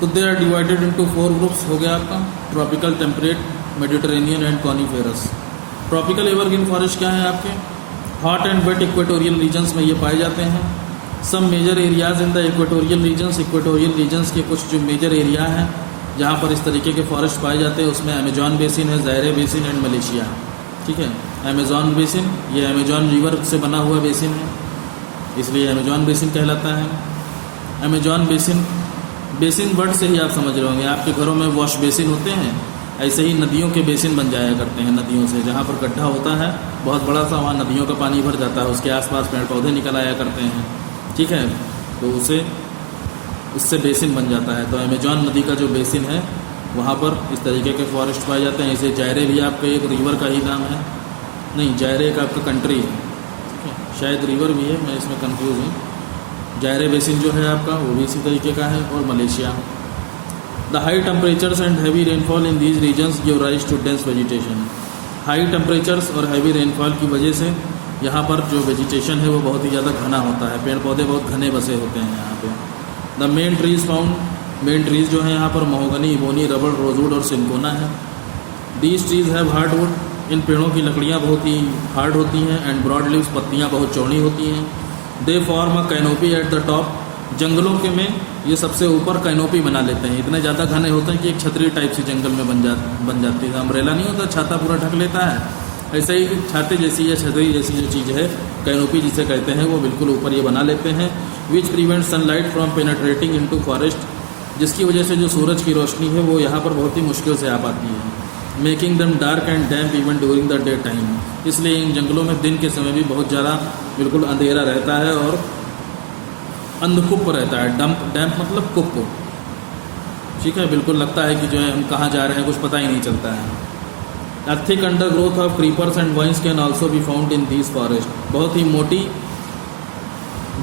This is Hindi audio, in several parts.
तो they are divided into 4 groups. हो गया आपका tropical, temperate, mediterranean and coniferous. Tropical evergreen forest क्या है आपके? Hot and wet equatorial regions में ये पाए जाते हैं। Some major areas in the equatorial regions, equatorial regions के कुछ जो मेजर एरिया हैं जहाँ पर इस तरीके के फॉरेस्ट पाए जाते हैं, उसमें अमेजॉन बेसिन है, ज़ायरे बेसिन एंड मलेशिया। ठीक है, अमेजॉन बेसिन ये अमेजॉन रिवर से बना हुआ बेसिन है, इसलिए अमेजॉन बेसिन कहलाता है। अमेजॉन बेसिन, बेसिन वर्ड से ही आप समझ रहे होंगे, आपके घरों में वॉश बेसिन होते हैं, ऐसे ही नदियों के बेसिन बन जाया करते हैं। नदियों से जहाँ पर गड्ढा होता है बहुत बड़ा सा, वहाँ नदियों का पानी भर जाता है, उसके आसपास पेड़ पौधे निकल आया करते हैं। ठीक है, तो उससे बेसिन बन जाता है। तो अमेजॉन नदी का जो बेसिन है वहाँ पर इस तरीके के फॉरेस्ट पाए जाते हैं। इसे जायरे भी आपका एक रिवर का ही नाम है, नहीं जायरे एक आपका कंट्री है, ठीक है, शायद रिवर भी है, मैं इसमें कंफ्यूज हूँ। जायरे बेसिन जो है आपका वो भी इसी तरीके का है, और Malaysia. The high temperatures and heavy rainfall in these regions give rise to dense vegetation. High temperatures और हैवी रेनफॉल की वजह से यहाँ पर जो वेजिटेशन है वो बहुत ही ज़्यादा घना होता है, पेड़ पौधे बहुत घने बसे होते हैं यहाँ पे। The main trees found, main trees जो है यहाँ पर महोगनी, इबोनी, रबड़, रोजवुड और सिंकोना है। दीज ट्रीज हैव हार्डवुड, इन पेड़ों की लकड़ियाँ बहुत ही हार्ड होती हैं, एंड ब्रॉड लीव्स, पत्तियाँ बहुत चौड़ी होती हैं। They form a canopy at the top, जंगलों के में ये सबसे ऊपर कैनोपी बना लेते हैं, इतने ज़्यादा घने होते हैं कि एक छतरी टाइप से जंगल में बन जाती है। अम्ब्रेला नहीं होता, छाता पूरा ढक लेता है, ऐसे ही छाते जैसी या छतरी जैसी जो चीज़ है, कैनोपी जिसे कहते हैं, वो बिल्कुल ऊपर ये बना लेते हैं। Which prevent sunlight from penetrating into forest, जिसकी वजह से जो सूरज की रोशनी है वो यहाँ पर बहुत ही मुश्किल से आ पाती है। Making them dark and damp even during the day time, इसलिए इन जंगलों में दिन के समय भी बहुत ज़्यादा बिल्कुल अंधेरा रहता है और अंधकुप रहता है। डैम्प मतलब कुप, ठीक है, बिल्कुल लगता है कि जो है हम कहाँ जा रहे हैं कुछ पता ही नहीं चलता है। A thick undergrowth of creepers and vines can also be found in these forests, बहुत ही मोटी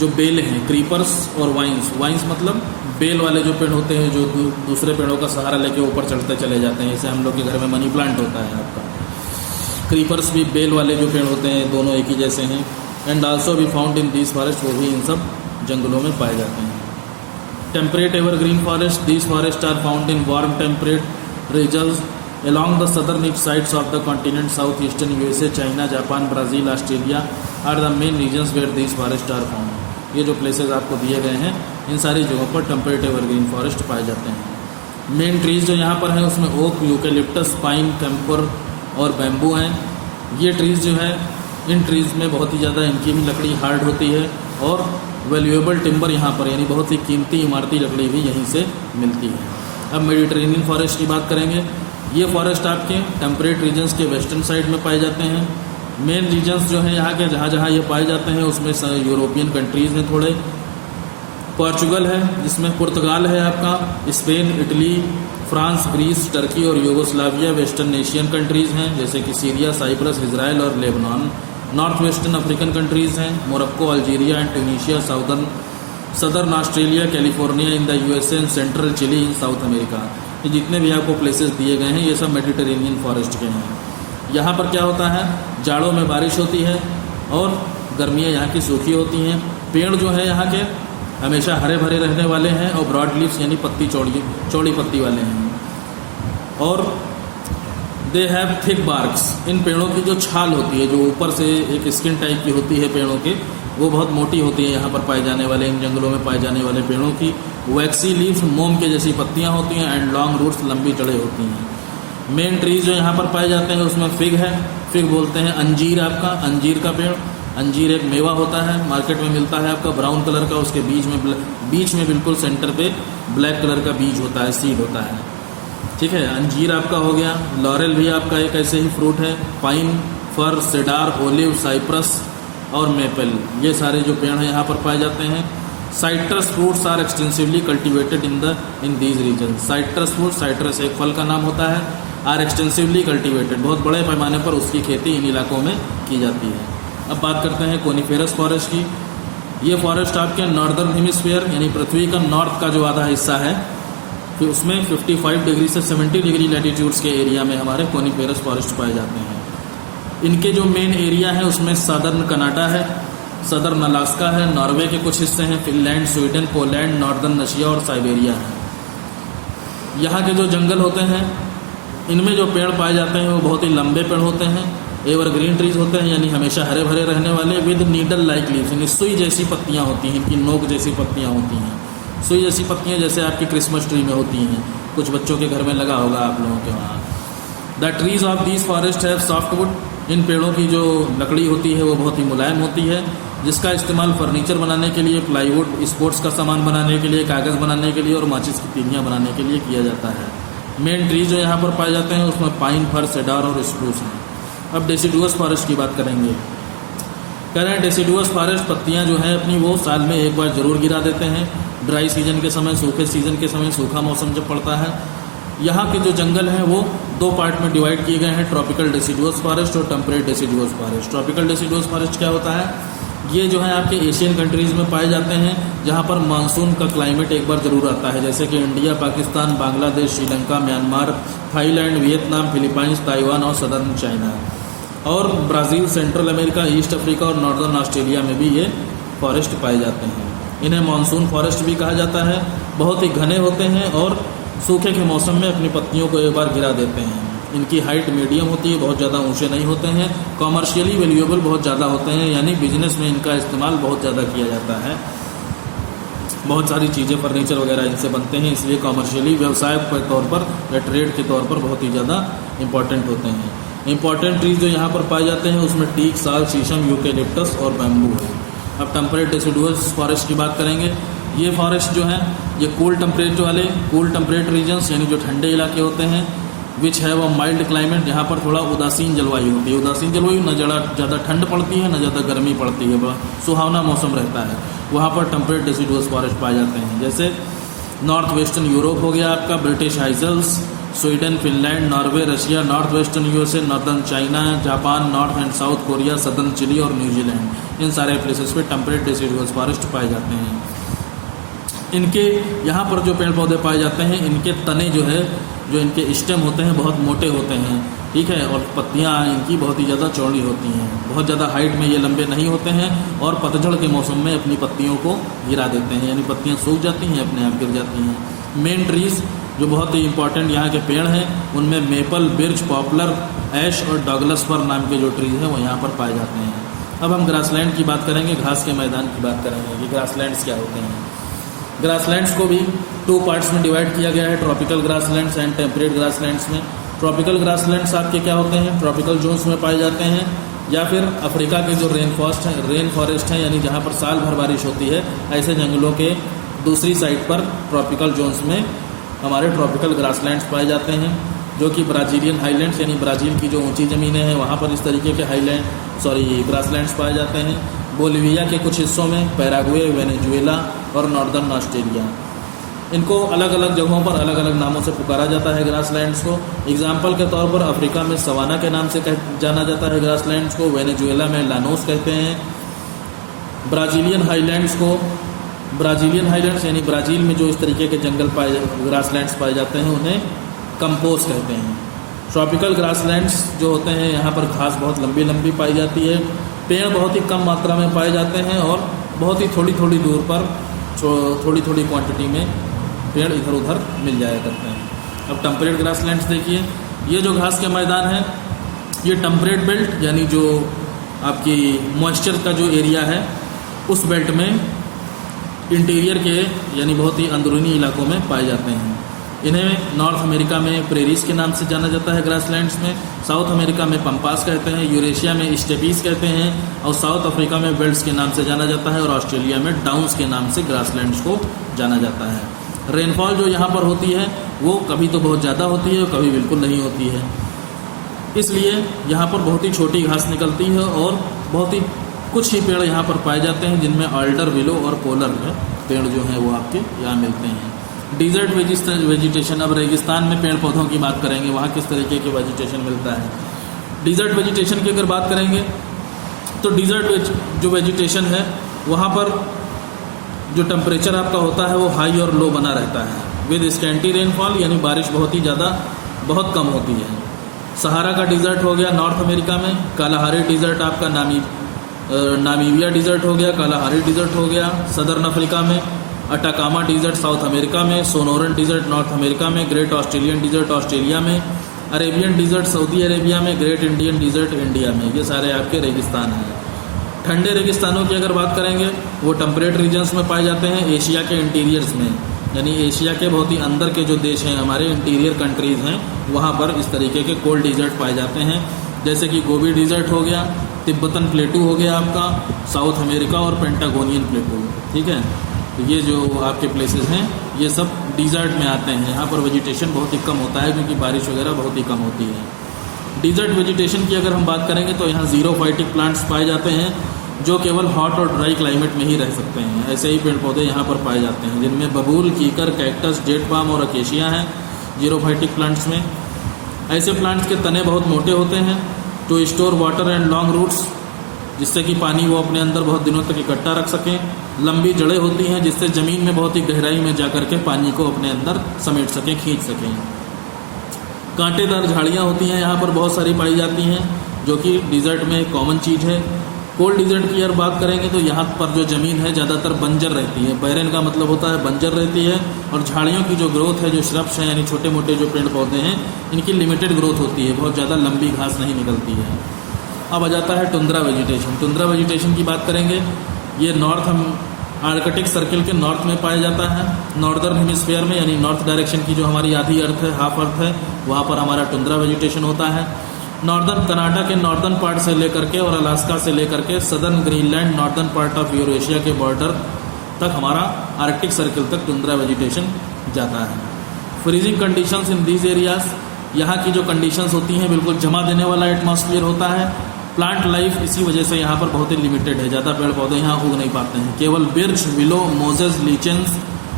जो बेल हैं, क्रीपर्स और वाइन्स, वाइन्स मतलब बेल वाले जो पेड़ होते हैं जो दूसरे पेड़ों का सहारा लेके ऊपर चढ़ते चले जाते हैं, जैसे हम लोग के घर में मनी प्लांट होता है आपका। क्रीपर्स भी बेल वाले जो पेड़ होते हैं, दोनों एक ही जैसे हैं। एंड आल्सो भी फाउंड इन दीज फॉरेस्ट, वो भी इन सब जंगलों में पाए जाते हैं। Temperate evergreen forest, these forest are found in warm temperate regions along the southern sides of the continent. Southeastern USA, China, Japan, Brazil, Australia are the main regions where these forests are found. ये जो प्लेसेस आपको दिए गए हैं इन सारी जगहों पर टेम्परेट एवरग्रीन फॉरेस्ट पाए जाते हैं। मेन ट्रीज जो यहाँ पर हैं उसमें ओक, यूकेलिप्टस, पाइन, कैम्फर और बैम्बू हैं। ये ट्रीज जो है, इन ट्रीज में बहुत ही ज़्यादा इनकी भी लकड़ी हार्ड होती है और वैल्यूएबल टिम्बर यहाँ पर यानी बहुत ही कीमती इमारती लकड़ी भी यहीं से मिलती है। अब मेडिटेरेनियन फॉरेस्ट की बात करेंगे। ये फॉरेस्ट आपके टेम्परेट रीजन्स के वेस्टर्न साइड में पाए जाते हैं। मेन रीजन्स जो हैं यहाँ के जहाँ ये पाए जाते हैं उसमें यूरोपियन कंट्रीज़ हैं थोड़े। पोर्चुगल है, जिसमें पुर्तगाल है आपका, Spain, Italy, France, Greece, Turkey और यूगोस्लाविया वेस्टर्न एशियन कंट्रीज़ हैं, जैसे कि सीरिया, साइप्रस, इजराइल और Lebanon. North western African countries हैं, Morocco, Algeria and Tunisia, southern Australia, California in the USA and central Chile in South America. ये जितने भी आपको प्लेसेस दिए गए हैं ये सब मेडिटेरेनियन फॉरेस्ट के हैं। यहाँ पर क्या होता है, जाड़ों में बारिश होती है और गर्मियाँ यहाँ की सूखी होती हैं। पेड़ जो है यहाँ के हमेशा हरे भरे रहने वाले हैं और ब्रॉड लीव्स यानी पत्ती चौड़ी पत्ती वाले हैं। और दे हैव थिक बार्क्स, इन पेड़ों की जो छाल होती है, जो ऊपर से एक स्किन टाइप की होती है पेड़ों के, वो बहुत मोटी होती है। यहाँ पर पाए जाने वाले, इन जंगलों में पाए जाने वाले पेड़ों की वैक्सी लीव्स, मोम के जैसी पत्तियाँ होती हैं एंड लॉन्ग रूट्स, लंबी जड़ें होती हैं। मेन ट्रीज जो यहाँ पर पाए जाते हैं उसमें फिग है, फिग बोलते हैं अंजीर, आपका अंजीर का पेड़। अंजीर एक मेवा होता है, मार्केट में मिलता है आपका ब्राउन कलर का, उसके बीच में बिल्कुल सेंटर पे ब्लैक कलर का बीज होता है, सीड होता है, ठीक है। अंजीर आपका हो गया। लॉरेल भी आपका एक ऐसे ही फ्रूट है। पाइन, फर, सेडार, ओलिव, साइप्रस और मेपल, ये सारे जो पेड़ हैं यहाँ पर पाए जाते हैं। Citrus fruits are extensively cultivated in these region. Citrus fruit, citrus एक फल का नाम होता है, आर एक्सटेंसिवली कल्टिवेटेड, बहुत बड़े पैमाने पर उसकी खेती इन इलाकों में की जाती है। अब बात करते हैं कोनिफेरस फॉरेस्ट की। ये फॉरेस्ट आपके नॉर्दर्न हेमिस्फीयर यानी पृथ्वी का नॉर्थ का जो आधा हिस्सा है, फिर उसमें 55 डिग्री से 70 डिग्री लैटीट्यूड्स के एरिया में हमारे कोनिफेरस फॉरेस्ट पाए जाते हैं। इनके जो मेन एरिया है उसमें सदर्न कनाडा है, सदर्न अलास्का है, नॉर्वे के कुछ हिस्से हैं, Finland, Sweden, Poland, northern Russia और साइबेरिया है। यहाँ के जो जंगल होते हैं इनमें जो पेड़ पाए जाते हैं वो बहुत ही लंबे पेड़ होते हैं, एवरग्रीन ट्रीज होते हैं, यानी हमेशा हरे भरे रहने वाले, विद नीडल लाइक लीव्स, यानी सुई जैसी पत्तियाँ होती हैं, इनकी नोक जैसी पत्तियाँ होती हैं, सुई जैसी पत्तियाँ जैसे आपकी क्रिसमस ट्री में होती हैं, कुछ बच्चों के घर में लगा होगा आप लोगों के वहाँ। The trees of these forest have soft wood, इन पेड़ों की जो लकड़ी होती है वो बहुत ही मुलायम होती है, जिसका इस्तेमाल फर्नीचर बनाने के लिए, प्लाईवुड, स्पोर्ट्स का सामान बनाने के लिए, कागज़ बनाने के लिए और माचिस की तीलियाँ बनाने के लिए किया जाता है। मेन ट्रीज जो यहाँ पर पाए जाते हैं उसमें पाइन, फर, सेडार और स्प्रूस हैं। अब डेसिडुअस फॉरेस्ट की बात करेंगे। कह रहे हैं डेसिडुअस फॉरेस्ट पत्तियाँ जो हैं अपनी वो साल में एक बार ज़रूर गिरा देते हैं, ड्राई सीजन के समय, सूखे सीजन के समय, सूखा मौसम जब पड़ता है। यहाँ के जो जंगल हैं वो दो पार्ट में डिवाइड किए गए हैं, ट्रॉपिकल डेसिडुअस फॉरेस्ट और temperate deciduous forest. Tropical deciduous forest क्या होता है? ये जो है आपके एशियन कंट्रीज़ में पाए जाते हैं जहाँ पर मानसून का क्लाइमेट एक बार ज़रूर आता है, जैसे कि India, Pakistan, Bangladesh, Sri Lanka, Myanmar, Thailand, Vietnam, Philippines, Taiwan और सदर्न चाइना, और Brazil, central America, east Africa और नॉर्दर्न ऑस्ट्रेलिया में भी ये फॉरेस्ट पाए जाते हैं। इन्हें मानसून फॉरेस्ट भी कहा जाता है। बहुत ही घने होते हैं और सूखे के मौसम में अपनी पत्तियों को एक बार गिरा देते हैं। इनकी हाइट मीडियम होती है, बहुत ज़्यादा ऊंचे नहीं होते हैं। कॉमर्शियली वैल्यूएबल बहुत ज़्यादा होते हैं, यानी बिजनेस में इनका इस्तेमाल बहुत ज़्यादा किया जाता है। बहुत सारी चीज़ें, फर्नीचर वगैरह इनसे बनते हैं, इसलिए कॉमर्शियली, व्यवसाय के तौर पर या ट्रेड के तौर पर बहुत ही ज़्यादा इंपॉर्टेंट होते हैं। इंपॉर्टेंट ट्रीज जो यहाँ पर पाए जाते हैं उसमें टीक, साल, शीशम, यूकेलिप्टस और बैम्बू है। अब टेम्परेट डेसिडुअस फॉरेस्ट की बात करेंगे। ये फॉरेस्ट जो है ये कूल टेम्परेट रीजन्स, यानी जो ठंडे इलाके होते हैं, विच है वो माइल्ड क्लाइमेट, जहाँ पर थोड़ा उदासीन जलवायु होती है। उदासीन जलवायु, न ज़्यादा ठंड पड़ती है न ज़्यादा गर्मी पड़ती है, सुहावना मौसम रहता है, वहाँ पर टेम्परेट डेसिडुअस फॉरेस्ट पाए जाते हैं। जैसे नॉर्थ वेस्टर्न यूरोप हो गया आपका, British Isles, Sweden, Finland, Norway, Russia, north western USA, northern China, Japan, north and south Korea, southern Chile और न्यूजीलैंड, इन सारे प्लेसेस पे टेम्परेट डेसिडुअस फॉरेस्ट पाए जाते हैं। इनके यहाँ पर जो पेड़ पौधे पाए जाते हैं, इनके तने जो है, जो इनके स्टेम होते हैं बहुत मोटे होते हैं, ठीक है, और पत्तियाँ इनकी बहुत ही ज़्यादा चौड़ी होती हैं। बहुत ज़्यादा हाइट में ये लंबे नहीं होते हैं और पतझड़ के मौसम में अपनी पत्तियों को गिरा देते हैं, यानी पत्तियाँ सूख जाती हैं, अपने आप गिर जाती हैं। मेन ट्रीज़ जो बहुत ही इंपॉर्टेंट यहाँ के पेड़ हैं उनमें मेपल, बिर्च, पॉपुलर, ऐश और डॉगलस फर नाम के जो ट्रीज़ हैं वो यहाँ पर पाए जाते हैं। अब हम ग्रासलैंड की बात करेंगे, घास के मैदान की बात करेंगे कि ग्रासलैंड्स क्या होते हैं। ग्रासलैंड्स को भी टू पार्ट्स में डिवाइड किया गया है, tropical grasslands and temperate grasslands में। ट्रॉपिकल ग्रासलैंड्स आपके क्या होते हैं? ट्रॉपिकल जोन्स में पाए जाते हैं, या फिर अफ्रीका के जो रेन फॉरेस्ट हैं, यानी जहाँ पर साल भर बारिश होती है, ऐसे जंगलों के दूसरी साइड पर ट्रॉपिकल जोन्स में हमारे ट्रॉपिकल ग्रासलैंड्स पाए जाते हैं, जो कि ब्राज़ीलियन हाईलैंड्स, यानी ब्राज़ील की जो ऊंची ज़मीनें हैं वहाँ पर इस तरीके के ग्रासलैंड्स पाए जाते हैं। बोलिविया के कुछ हिस्सों में, पैराग्वे, वेनेजुएला और नॉर्दर्न ऑस्ट्रेलिया, इनको अलग अलग जगहों पर अलग अलग नामों से पुकारा जाता है ग्रासलैंड्स को। एग्जाम्पल के तौर पर अफ्रीका में सवाना के नाम से जाना जाता है ग्रासलैंड्स को, वेनेजुएला में लानोस कहते हैं। ब्राज़ीलियन हाईलैंड्स यानी ब्राज़ील में जो इस तरीके के ग्रासलैंड्स पाए जाते हैं उन्हें कंपोज कहते हैं। ट्रॉपिकल ग्रासलैंड्स जो होते हैं यहाँ पर घास बहुत लंबी लंबी पाई जाती है, पेड़ बहुत ही कम मात्रा में पाए जाते हैं और बहुत ही थोड़ी थोड़ी दूर पर थोड़ी थोड़ी क्वांटिटी में पेड़ इधर उधर मिल जाया करते हैं। अब टेम्परेट ग्रासलैंड्स देखिए, ये जो घास के मैदान है ये टेम्परेट बेल्ट, यानी जो आपकी मॉइस्चर का जो एरिया है उस बेल्ट में इंटीरियर के यानी बहुत ही अंदरूनी इलाकों में पाए जाते हैं। इन्हें नॉर्थ अमेरिका में प्रेरीज के नाम से जाना जाता है ग्रासलैंड्स में, साउथ अमेरिका में पम्पास कहते हैं, यूरेशिया में स्टेपीज कहते हैं और साउथ अफ्रीका में बेल्ट्स के नाम से जाना जाता है और ऑस्ट्रेलिया में डाउन्स के नाम से ग्रासलैंड्स को जाना जाता है। रेनफॉल जो यहाँ पर होती है वो कभी तो बहुत ज़्यादा होती है और कभी बिल्कुल नहीं होती है, इसलिए यहाँ पर बहुत ही छोटी घास निकलती है और बहुत ही कुछ ही पेड़ यहाँ पर पाए जाते हैं जिनमें ऑल्डर, विलो और पोलर पेड़ जो हैं वो आपके यहाँ मिलते हैं। डिज़र्ट वेजिटेशन, अब रेगिस्तान में पेड़ पौधों की बात करेंगे, वहाँ किस तरीके के वेजिटेशन मिलता है। डिज़र्ट वेजिटेशन की अगर बात करेंगे तो डिज़र्ट जो वेजिटेशन है वहाँ पर जो टेम्परेचर आपका होता है वो हाई और लो बना रहता है, विद स्कैंटी रेनफॉल, यानी बारिश बहुत कम होती है। सहारा का डिज़र्ट हो गया नॉर्थ अमेरिका में, कालाहारी डिज़र्ट आपका नामीबिया डिज़र्ट हो गया, कालाहारी डिज़र्ट हो गया सदर्न अफ्रीका में, अटाकामा डिजर्ट साउथ अमेरिका में, सोनोरन डिजर्ट नॉर्थ अमेरिका में, ग्रेट ऑस्ट्रेलियन डिजर्ट ऑस्ट्रेलिया में, अरेबियन डिजर्ट सऊदी अरेबिया में, ग्रेट इंडियन डिजर्ट इंडिया में। ये सारे आपके रेगिस्तान हैं। ठंडे रेगिस्तानों की अगर बात करेंगे, वो टेम्परेट रीजन्स में पाए जाते हैं एशिया के इंटीरियर्स में, यानी एशिया के बहुत ही अंदर के जो देश हैं हमारे इंटीरियर कंट्रीज़ हैं, वहाँ पर इस तरीके के कोल्ड डिजर्ट पाए जाते हैं, जैसे कि गोबी डिजर्ट हो गया, तिब्बतन प्लेटू हो गया आपका, साउथ अमेरिका और पेंटागोनियन प्लेटू। ठीक है, तो ये जो आपके प्लेसेस हैं ये सब डिजर्ट में आते हैं। यहाँ पर वेजिटेशन बहुत ही कम होता है क्योंकि बारिश वगैरह बहुत ही कम होती है। डिजर्ट वेजिटेशन की अगर हम बात करेंगे तो यहाँ ज़ीरोफाइटिक प्लांट्स पाए जाते हैं जो केवल हॉट और ड्राई क्लाइमेट में ही रह सकते हैं। ऐसे ही पेड़ पौधे यहाँ पर पाए जाते हैं जिनमें बबूल, कीकर, कैक्टस, जेट पाम और अकेशिया हैं ज़ीरोफाइटिक प्लांट्स में। ऐसे प्लांट्स के तने बहुत मोटे होते हैं to store water and long roots, जिससे कि पानी वो अपने अंदर बहुत दिनों तक इकट्ठा रख सकें। लंबी जड़ें होती हैं जिससे ज़मीन में बहुत ही गहराई में जा कर के पानी को अपने अंदर समेट सकें, खींच सकें। कांटेदार झाड़ियाँ होती हैं यहाँ पर बहुत सारी पाई जाती हैं, जो कि डिज़र्ट में एक कॉमन चीज़ है। कोल्ड डिज़र्ट की अगर बात करेंगे तो यहाँ पर जो ज़मीन है ज़्यादातर बंजर रहती है। बैरन का मतलब होता है बंजर रहती है, और झाड़ियों की जो ग्रोथ है, जो श्रब्स हैं यानी छोटे मोटे जो पेड़ पौधे हैं, इनकी लिमिटेड ग्रोथ होती है, बहुत ज़्यादा लंबी घास नहीं निकलती है। अब आ जाता है टुंड्रा वेजिटेशन। टुंड्रा वेजिटेशन की बात करेंगे, ये नॉर्थ आर्कटिक सर्किल के नॉर्थ में पाया जाता है। नॉर्दर्न हेमिस्फीयर में यानी नॉर्थ डायरेक्शन की जो हमारी आधी अर्थ है, हाफ अर्थ है, वहाँ पर हमारा टुंड्रा वेजिटेशन होता है। नॉर्दर्न कनाडा के नॉर्दर्न पार्ट से लेकर के और अलास्का से लेकर के southern Greenland, northern part of Eurasia के बॉर्डर तक हमारा आर्कटिक सर्किल तक टुंड्रा वेजिटेशन जाता है। Freezing conditions in these areas, यहाँ की जो कंडीशंस होती हैं बिल्कुल जमा देने वाला एटमॉस्फेयर होता है। प्लांट लाइफ इसी वजह से यहाँ पर बहुत ही लिमिटेड है, ज़्यादा पेड़ पौधे यहाँ उग नहीं पाते हैं। केवल बिर्च, विलो, मोजेस, लीचेंस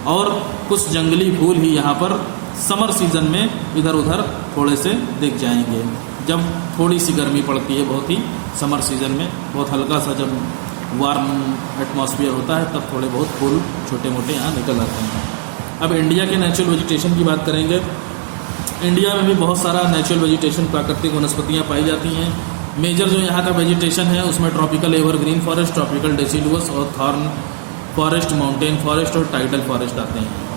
और कुछ जंगली फूल ही यहाँ पर समर सीजन में इधर उधर थोड़े से दिख जाएंगे, जब थोड़ी सी गर्मी पड़ती है, बहुत ही समर सीजन में बहुत हल्का सा जब वार्म एटमॉस्फेयर होता है तब थोड़े बहुत फूल छोटे मोटे यहाँ निकल आते हैं। अब इंडिया के नेचुरल वेजिटेशन की बात करेंगे। इंडिया में भी बहुत सारा नेचुरल वेजिटेशन, प्राकृतिक वनस्पतियाँ पाई जाती हैं। मेजर जो यहाँ का वेजिटेशन है उसमें tropical evergreen forest, tropical deciduous और थॉर्न फॉरेस्ट, माउंटेन फॉरेस्ट और टाइडल फॉरेस्ट आते हैं।